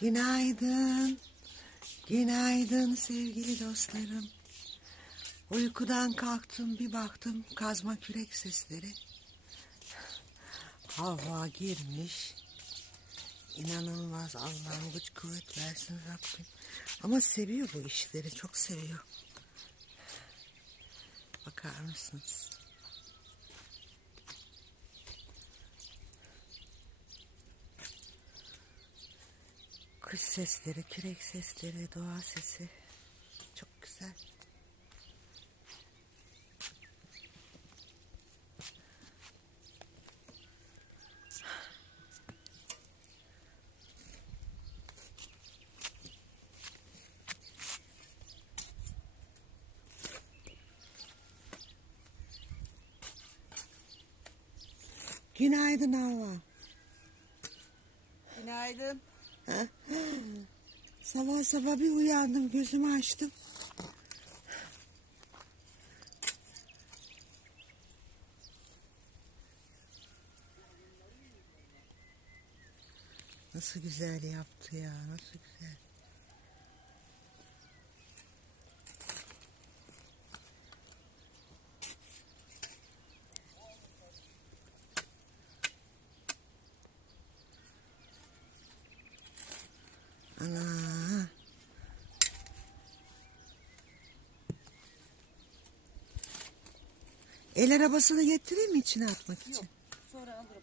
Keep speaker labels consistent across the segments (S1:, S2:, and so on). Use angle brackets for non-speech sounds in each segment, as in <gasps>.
S1: Günaydın. Günaydın sevgili dostlarım. Uykudan kalktım bir baktım kazma kürek sesleri. Hava girmiş. İnanılmaz Allah'ım güç kuvvet versin Rabbim. Ama seviyor bu işleri çok seviyor. Bakar mısınız? Kuş sesleri, kürek sesleri, doğa sesi. Çok güzel. Günaydın Hava.
S2: Günaydın.
S1: Sabah sabah bir uyandım gözümü açtım. Nasıl güzel yaptı ya nasıl güzel. El arabasını getireyim mi içine atmak için?
S2: Sonra alırım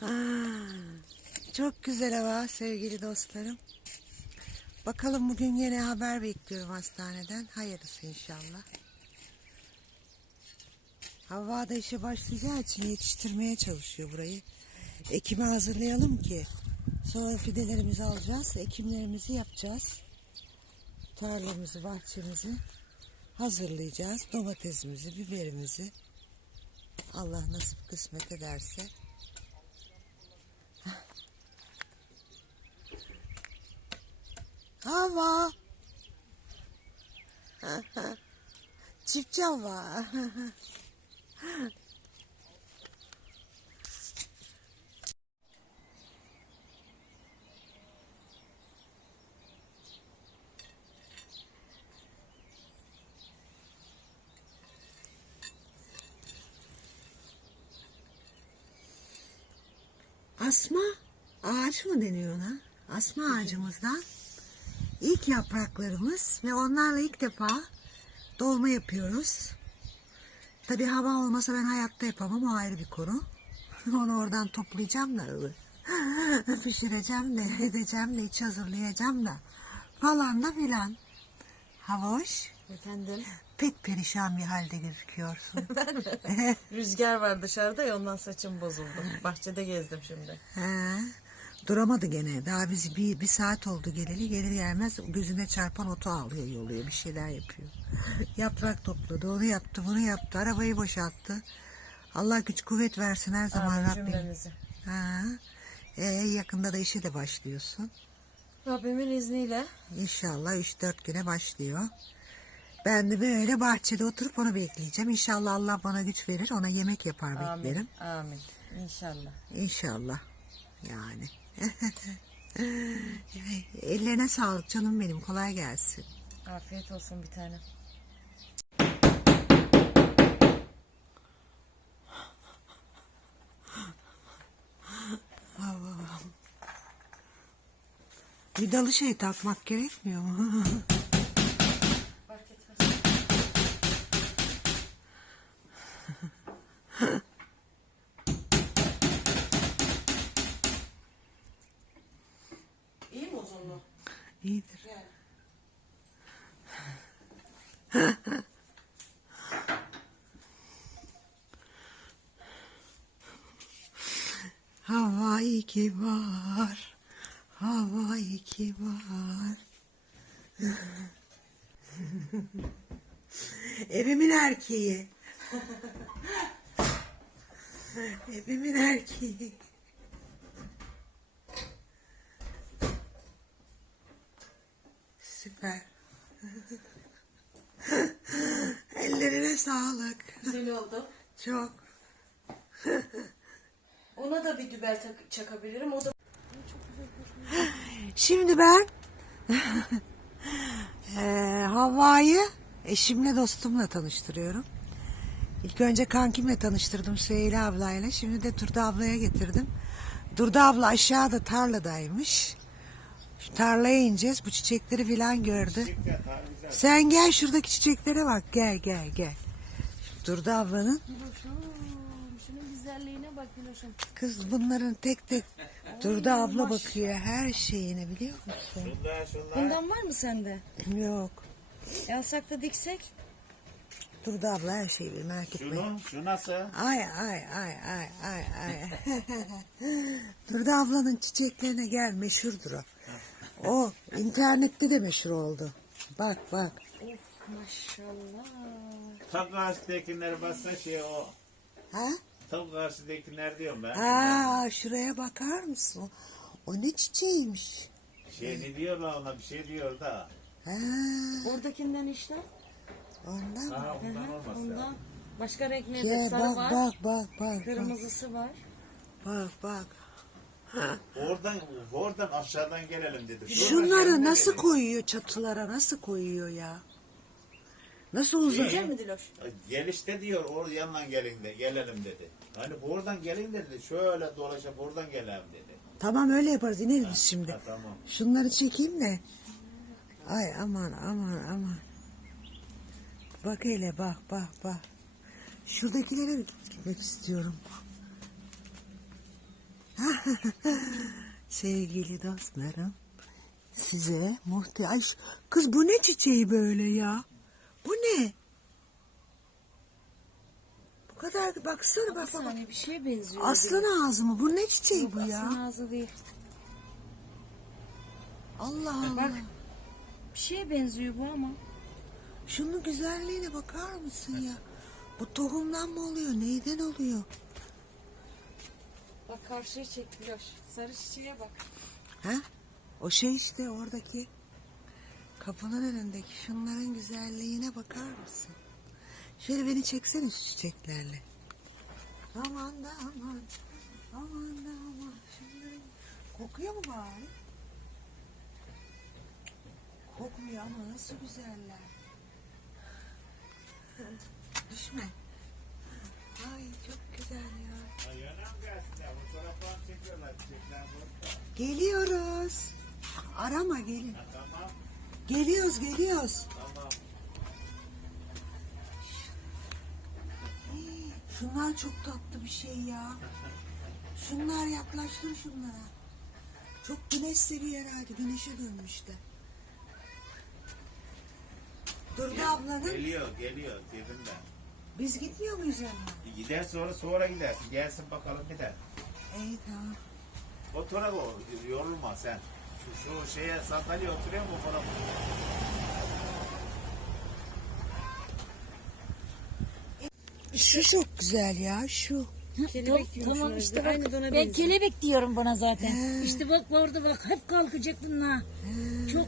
S2: ben.
S1: Çok güzel hava sevgili dostlarım. Bakalım bugün yine haber bekliyorum hastaneden. Hayırlısı inşallah. Hava da işe başlayacağı için yetiştirmeye çalışıyor burayı. Ekime hazırlayalım ki sonra fidelerimizi alacağız. Ekimlerimizi yapacağız. Tarlamızı, bahçemizi hazırlayacağız. Domatesimizi, biberimizi Allah nasip kısmet ederse Hava. Çiftçi hava. <laughs> Asma ağaç mı deniyor ona? Asma ağacımızdan ilk yapraklarımız ve onlarla ilk defa dolma yapıyoruz. Tabi hava olmasa ben hayatta yapamam o ayrı bir konu. <laughs> Onu oradan toplayacağım da <laughs> pişireceğim de edeceğim de iç hazırlayacağım da falan da filan. Havoş
S2: Efendim.
S1: Pek perişan bir halde gözüküyorsun. <laughs> <laughs>
S2: Rüzgar var dışarıda ya ondan saçım bozuldu. Bahçede gezdim şimdi.
S1: He, duramadı gene. Daha biz bir, bir saat oldu geleli. Gelir gelmez gözüne çarpan otu ağlıyor yoluyor. Bir şeyler yapıyor. <laughs> Yaprak topladı. Onu yaptı bunu yaptı. Arabayı boşalttı. Allah güç kuvvet versin her zaman
S2: Amin
S1: Rabbim.
S2: cümlemizi.
S1: Ha. E, yakında da işe de başlıyorsun.
S2: Rabbimin izniyle.
S1: İnşallah 3-4 güne başlıyor. Ben de böyle bahçede oturup onu bekleyeceğim. İnşallah Allah bana güç verir. Ona yemek yapar beklerim.
S2: Amin. Amin. İnşallah.
S1: İnşallah. Yani. <laughs> Ellerine sağlık canım benim. Kolay gelsin.
S2: Afiyet olsun bir tane.
S1: Vidalı şey takmak gerekmiyor mu? <laughs>
S2: İyi mi uzunluğu?
S1: İyidir. Hava iki var. Hava iki var. <laughs> Evimin erkeği. Evimin erkeği. Süper. Ellerine sağlık.
S2: Güzel oldu.
S1: Çok.
S2: Ona da bir dübel tak- çakabilirim. O da
S1: Şimdi ben eee Havva'yı eşimle dostumla tanıştırıyorum. İlk önce kankimle tanıştırdım Süheyla ablayla. Şimdi de Durda ablaya getirdim. Durda abla aşağıda tarladaymış. Şu tarlaya ineceğiz. Bu çiçekleri filan gördü. Sen gel şuradaki çiçeklere bak. Gel gel gel. Durda ablanın
S3: Şunun güzelliğine bak Güloş'um.
S1: kız bunların tek tek Durda abla bakıyor her şeyine biliyor musun?
S3: Bundan var mı sende?
S1: Yok.
S3: E alsak da diksek?
S1: Durda abla her şeyi bilir merak etmeyin.
S4: Şunu, şu nasıl?
S1: Ay ay ay ay ay ay. <laughs> Durda ablanın çiçeklerine gel meşhurdur o. O internette de meşhur oldu. Bak bak.
S3: Of maşallah.
S4: Tam karşıdakiler bassa şey o.
S1: Ha?
S4: Tam karşıdakiler diyorum ben.
S1: Aa şuraya bakar mısın? O ne çiçeğiymiş?
S4: Şey ne diyorlar ona bir şey diyor da.
S1: Ha,
S3: Oradakinden işte.
S1: Ondan mı?
S4: Ha ondan olmaz
S3: Ondan.
S4: ya.
S3: Başka renkleri de
S1: Gel
S3: sarı
S1: bak
S3: var.
S1: bak bak bak.
S3: Kırmızısı var.
S1: Bak bak.
S4: Oradan, oradan aşağıdan gelelim dedi.
S1: Şunları nasıl koyuyor çatılara nasıl koyuyor ya? Nasıl uzun?
S3: Güzel mi Diloş?
S4: Gelişte diyor or yandan gelin de gelelim dedi. Hani buradan gelin dedi. Şöyle dolaşıp buradan gelelim dedi.
S1: Tamam öyle yaparız ineriz biz şimdi.
S4: Ha, tamam.
S1: Şunları çekeyim de. Ay aman aman aman. Bak hele bak bak bak. Şuradakilere gitmek istiyorum. <laughs> Sevgili dostlarım. Size muhtaç. Kız bu ne çiçeği böyle ya? Bu ne? Bu kadar baksana bak bak.
S3: saniye bir şeye benziyor.
S1: Aslan ağzı mı? Bu ne çiçeği bu
S3: Aslan
S1: ya?
S3: ağzı değil.
S1: Allah Allah.
S3: Bir şeye benziyor bu ama.
S1: Şunun güzelliğine bakar mısın ya? Bu tohumdan mı oluyor? Neyden oluyor?
S3: Bak karşıya çek Diloş. Sarı çiçeğe bak.
S1: Ha? O şey işte oradaki kapının önündeki şunların güzelliğine bakar mısın? Şöyle beni çeksene şu çiçeklerle. Aman da aman. Aman da aman. Şunların... Kokuyor mu bari? Kokmuyor ama nasıl güzeller. Düşme. Ay çok güzel ya. Geliyoruz. Arama gelin.
S4: Tamam.
S1: Geliyoruz geliyoruz.
S4: Tamam.
S1: Hii, Şunlar çok tatlı bir şey ya. Şunlar yaklaştır şunlara. Çok güneş seviyor herhalde. Güneşe dönmüşler. Durdu ablanın.
S4: Geliyor, geliyor dedim ben.
S1: Biz gitmiyor muyuz yanına?
S4: Gider sonra sonra gidersin. Gelsin bakalım bir de.
S1: İyi tamam.
S4: Otura o, yorulma sen. Şu, şu şeye sandalye oturuyor mu falan?
S1: Şu çok güzel ya şu.
S3: Kelebek diyorum
S5: Tamam
S3: şuna.
S5: işte bak
S3: Aynı
S5: ben
S3: benziyor.
S5: kelebek diyorum buna zaten. İşte bak orada bak hep kalkacak bunlar. Çok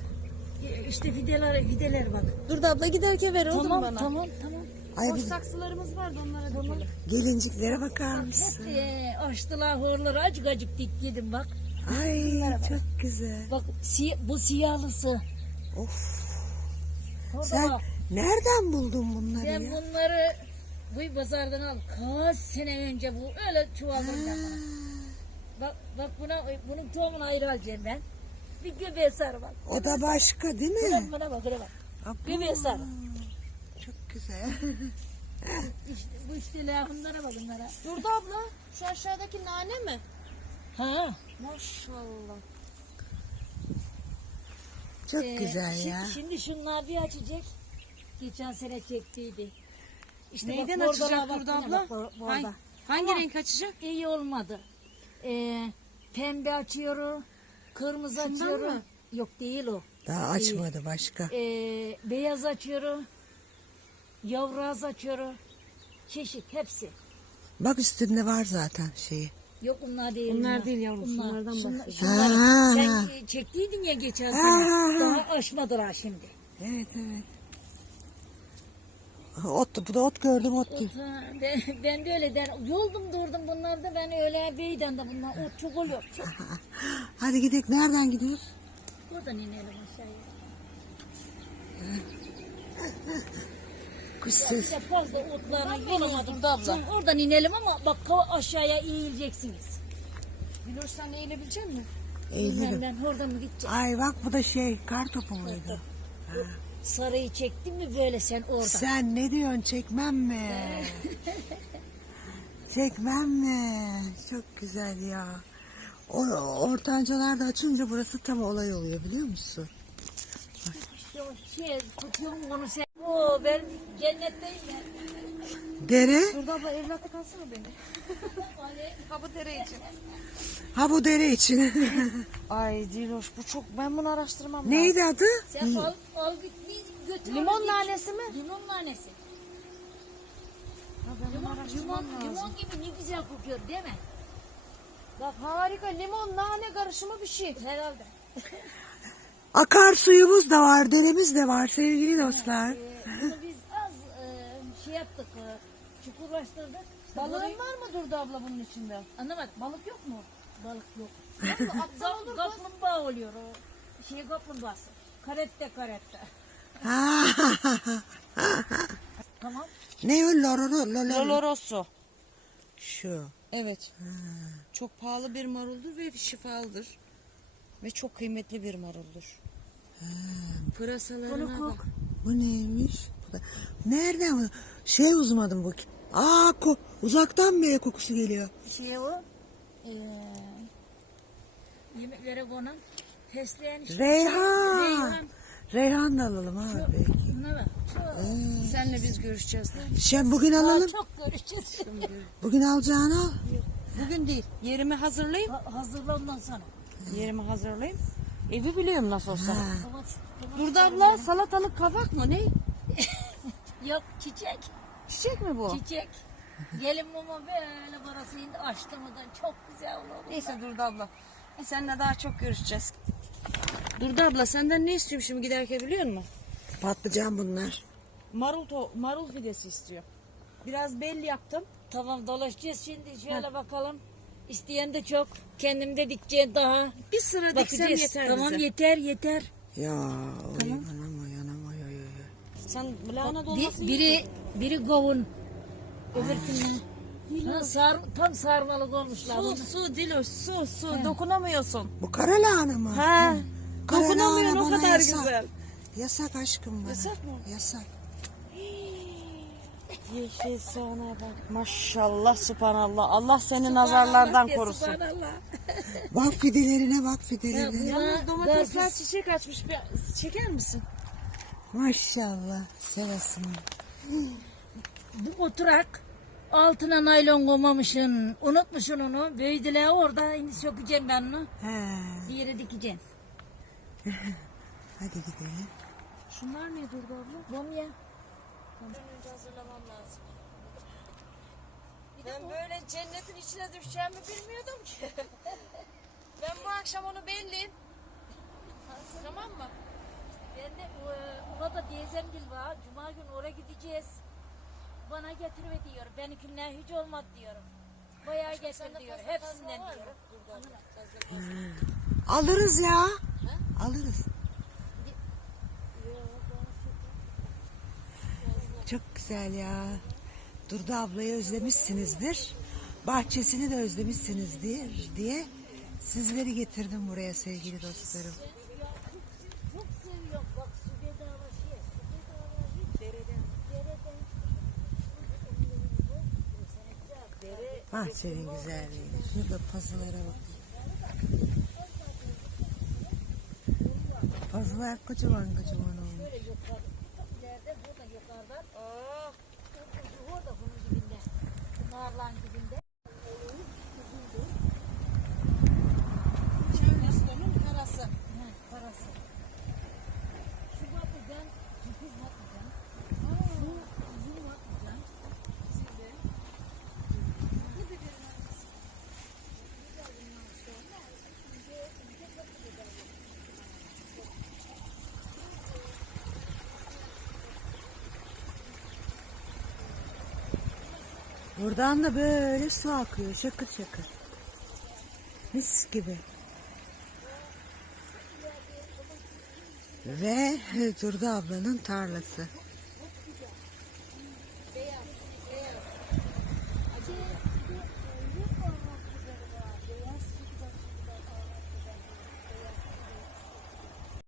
S5: e, işte fideler fideler bak.
S3: Dur da abla giderken ver oğlum
S5: Tamam
S3: bana.
S5: tamam tamam.
S1: Ay bir
S3: saksılarımız vardı onlara dikelim.
S1: gelinciklere bakar mısın?
S5: Hep açtılar horları acık acık dik yedim bak.
S1: Ay çok güzel.
S5: Bak si bu siyahlısı.
S1: Of.
S5: Orada
S1: Sen
S5: bak.
S1: nereden buldun bunları
S5: Ben
S1: ya?
S5: bunları bu pazardan al. Kaç sene önce bu öyle çuvalında. Bak bak buna bunun tohumunu ayrı alacağım ben. Bir göbeğe sarı bak.
S1: O da başka değil
S5: Buna,
S1: mi?
S5: buna bak buna bak.
S1: Abo,
S5: Göbeğe sarı.
S1: Güzel. <laughs>
S5: İşte, bu işte lafınlara bak bunlara.
S3: Dur da abla şu aşağıdaki nane mi?
S5: Ha.
S3: Maşallah.
S1: Çok
S5: Ee,
S1: güzel ya.
S5: Şimdi şunlar bir açacak. Geçen sene çektiydi. İşte
S3: Neyden
S5: bak
S3: açacak
S5: yine
S3: abla?
S5: bak bu-
S3: Hangi, hangi renk açacak?
S5: İyi olmadı. Ee, pembe açıyorum. Kırmızı
S3: Şundan
S5: açıyorum.
S3: mı?
S5: Yok değil o.
S1: Daha açmadı başka.
S5: Ee, beyaz açıyorum. Yavraz açıyorum. Çeşit hepsi.
S1: Bak üstünde var zaten şeyi.
S5: Yok bunlar değil.
S3: Bunlar değil yavrum, şunlardan
S5: şunlar,
S3: bahsediyorum.
S5: şunlar-
S1: Ha.
S5: sen e, çektiydin ya geçen sene.
S1: ha, ha.
S5: Daha açmadılar şimdi.
S1: Evet evet. Ot, bu da ot gördüm ot gibi.
S5: Ha, ben, ben de öyle der. Yoldum durdum bunlarda ben öyle beyden de bunlar ot çok oluyor. Çok.
S1: Hadi gidelim. Nereden gidiyoruz?
S5: Buradan inelim aşağıya.
S1: Ses.
S5: İşte fazla otlarına giremedim. Sonra oradan inelim ama bak aşağıya eğileceksiniz.
S3: Bilur sen eğilebilecek misin?
S1: Eğilirim.
S5: Bilmem ben oradan mı gideceğim?
S1: Ay bak bu da şey kar topu muydu?
S5: Sarayı çektin mi böyle sen oradan?
S1: Sen ne diyorsun çekmem mi? <laughs> çekmem mi? Çok güzel ya. O, ortancalar da açınca burası tam olay oluyor biliyor musun?
S5: İşte o şey tutuyorum onu sen. Oo ben cennetteyim ya.
S1: Dere.
S3: Burada abla evlatta kalsana beni. ha bu dere için.
S1: Ha bu dere için.
S2: Ay Diloş bu çok ben bunu araştırmam lazım.
S1: Neydi adı?
S5: Sen al, al git götür.
S3: Limon nanesi mi?
S5: Limon nanesi.
S3: Ha, ben bunu
S5: Limon,
S3: araştırmam
S5: limon,
S3: lazım.
S5: limon gibi ne güzel kokuyor değil mi?
S3: Bak harika limon nane karışımı bir şey.
S5: Herhalde.
S1: Akarsuyumuz da var, deremiz de var sevgili dostlar.
S5: Bunu biz az e, şey yaptık, e, çukurlaştırdık.
S3: Balığın var mı Durdu abla bunun içinde?
S5: Anlamadım. Balık yok mu? Balık yok.
S3: Atsan olur kız.
S5: kaplumbağa oluyor o. Şey kaplumbağası. Karette karette.
S1: Ha. <laughs>
S5: Tamam.
S1: ne o lororo lororo.
S2: Doloroso.
S1: Şu.
S2: Evet. Çok pahalı bir maruldur ve şifalıdır. Ve çok kıymetli bir maruldur. Pırasalarına bak.
S1: Bu neymiş? Bu da- Nereden? bu? Şey uzmadım bu. Aa ko uzaktan beri kokusu geliyor.
S5: Şey o. E, yemeklere konan fesleğen işte.
S1: Reyhan.
S5: Reyhan.
S1: Reyhan da alalım abi belki.
S5: Buna bak. Çok,
S2: Senle biz görüşeceğiz.
S1: Şey bugün
S5: Daha
S1: alalım.
S5: çok görüşeceğiz. <laughs>
S1: Bugün alacağını al.
S2: Bugün değil. Yerimi hazırlayayım.
S5: Ha- Hazırla ondan sonra.
S2: Yerimi hazırlayayım. Evi biliyorum nasıl olsa.
S5: Domates, domates
S2: Durdu abla salatalık kavak mı ne? <laughs>
S5: Yok çiçek.
S2: Çiçek mi bu?
S5: Çiçek. Gelin mama böyle parası indi açtı mı da çok güzel olur.
S2: Neyse Durdu abla. E, seninle daha çok görüşeceğiz. Durdu abla senden ne istiyorum şimdi giderken biliyor musun?
S1: Patlıcan bunlar.
S2: Marul, to marul fidesi istiyor. Biraz belli yaptım.
S5: Tamam dolaşacağız şimdi şöyle bakalım. İsteyen de çok. Kendim de dikeceğim daha.
S2: Bir sıra diksem
S5: Bakacağız.
S2: yeter
S5: Tamam
S2: bize.
S5: yeter yeter.
S1: Ya oy anam oy anam oy oy oy.
S2: Sen lahana
S5: Di-
S2: dolmasın.
S5: biri biri govun. Öbürkünden. Ha, sar, tam sarmalık olmuşlar.
S2: Su
S5: bunlar.
S2: su Diloş su su dokunamıyorsun.
S1: Bu kara lahana mı?
S2: Ha.
S1: Kara
S2: Dokunamıyorsun
S1: lahana
S2: o
S1: bana
S2: kadar
S1: yasak.
S2: güzel.
S1: Yasak aşkım bana.
S2: Yasak mı?
S1: Yasak.
S2: Yeşil soğana bak. Maşallah subhanallah. Allah seni nazarlardan <laughs> korusun.
S5: subhanallah.
S1: Bak fidelerine bak fidelerine.
S2: Yalnız domatesler
S5: Gazlı-
S2: çiçek açmış. Bir çeker misin?
S1: Maşallah sevesin.
S5: Bu oturak altına naylon koymamışsın. Unutmuşsun onu. Büyüdüler orada. Şimdi sökeceğim ben onu.
S1: He.
S5: Bir yere dikeceğim. <laughs>
S1: Hadi gidelim.
S2: Şunlar ne Durdu abla?
S5: Bom ya.
S2: önce hazırlamam lazım. Ben böyle cennetin içine düşeceğimi bilmiyordum ki. <laughs> ben bu akşam onu belliyim. tamam mı?
S5: Ben de ona da teyzemgil var. Cuma günü oraya gideceğiz. Bana getiriver diyor. Benimkinden hiç olmadı diyorum. Bayağı getir diyor. Hepsinden diyor.
S1: Alırız ya. Alırız. Çok güzel ya. Durdu ablayı özlemişsinizdir. Bahçesini de özlemişsinizdir diye sizleri getirdim buraya sevgili dostlarım. Bahçenin güzelliği. Şurada pazılara bak. Pazılar kocaman kocaman olmuş.
S5: Mağaraların dibinde.
S2: Çevrestonun karası.
S5: Evet, karası. Şubat'ı ben 9
S1: Buradan da böyle su akıyor şakır şakır. Mis gibi. Ve Durdu ablanın tarlası.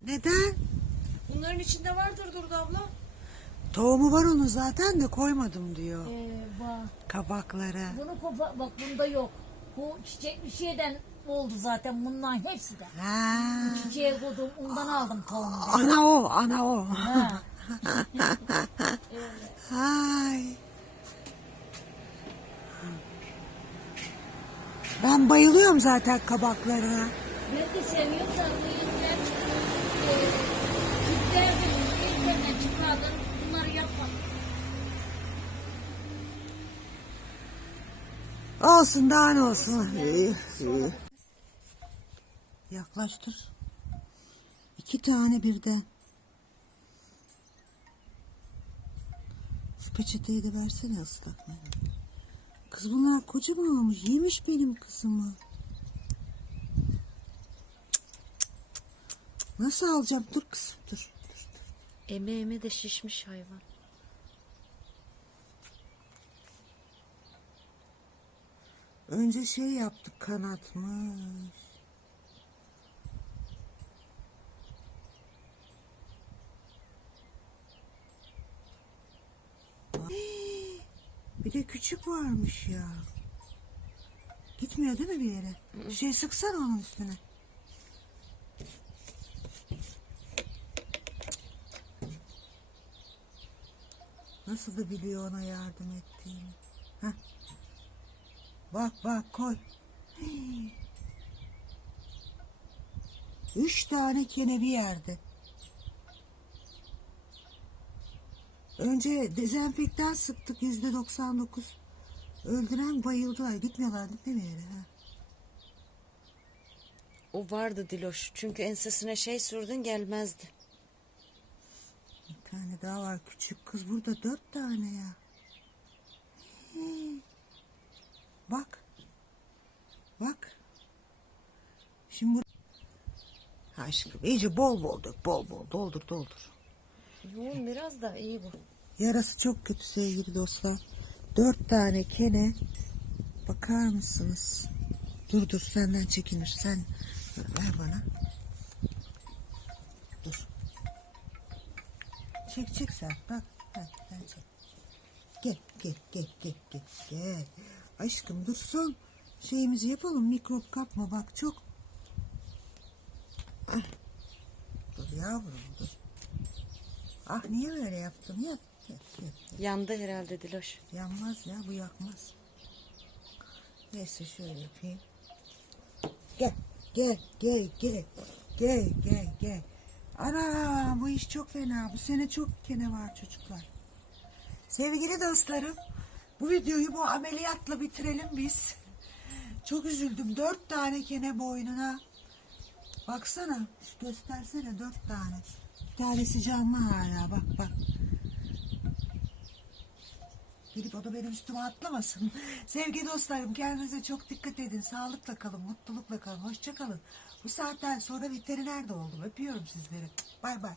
S1: Neden?
S3: Bunların içinde vardır Durdu abla.
S1: Tohumu var onun zaten de koymadım diyor.
S5: Ee, bak,
S1: Kabakları.
S5: bunu kopa, bak bunda yok. Bu çiçek bir şeyden oldu zaten bunların hepsi de.
S1: Ha.
S5: Çiçeğe koydum ondan aldım tohumu.
S1: Ana o, ana o.
S5: Ha. <laughs>
S1: Ay. Ben bayılıyorum zaten kabaklarına.
S5: Ben de seviyorum da bu yıllar e,
S1: Olsun daha ne olsun. Yaklaştır. İki tane birden. Şu peçeteyi de versene ıslak. Kız bunlar kocaman olmuş. Yemiş benim kızımı. Nasıl alacağım? Dur kızım dur. dur.
S3: Eme eme de şişmiş hayvan.
S1: Önce şey yaptık kanatmış. <gasps> Bir de küçük varmış ya. Gitmiyor değil mi bir yere? Şey sıksana onun üstüne. Nasıl da biliyor ona yardım ettiğini. Heh. Bak bak koy. Hii. Üç tane kenevi yerde. Önce dezenfektan sıktık yüzde 99. Öldüren bayıldılar. Gitmiyorlar değil mi yere? Ha?
S3: O vardı Diloş. Çünkü ensesine şey sürdün gelmezdi.
S1: Bir tane daha var küçük kız. Burada dört tane ya. Hii. Bak. Bak. Şimdi bu... Aşkım iyice bol bol dök. Bol bol doldur doldur.
S3: Yoğun biraz da iyi bu.
S1: Yarası çok kötü sevgili dostlar. Dört tane kene. Bakar mısınız? Dur dur senden çekinir. Sen ver bana. Dur. Çek çek sen. Bak. Heh, sen çek. Gel gel gel gel gel. Gel. Aşkım dur son şeyimizi yapalım. Mikrop kapma bak çok. Ah. Dur yavrum dur. Ah niye öyle yaptın? Yat. Yat, yat.
S3: Yandı herhalde Diloş.
S1: Yanmaz ya bu yakmaz. Neyse şöyle yapayım. Gel gel gel gel. Gel gel gel. Ana bu iş çok fena. Bu sene çok kene var çocuklar. Sevgili dostlarım bu videoyu bu ameliyatla bitirelim biz. Çok üzüldüm. Dört tane kene boynuna. Baksana. Şu göstersene dört tane. Bir tanesi canlı hala. Bak bak. Gidip o da benim üstüme atlamasın. <laughs> Sevgili dostlarım kendinize çok dikkat edin. Sağlıkla kalın, mutlulukla kalın. Hoşça kalın. Bu saatten sonra veteriner de oldum. Öpüyorum sizleri. Bay bay.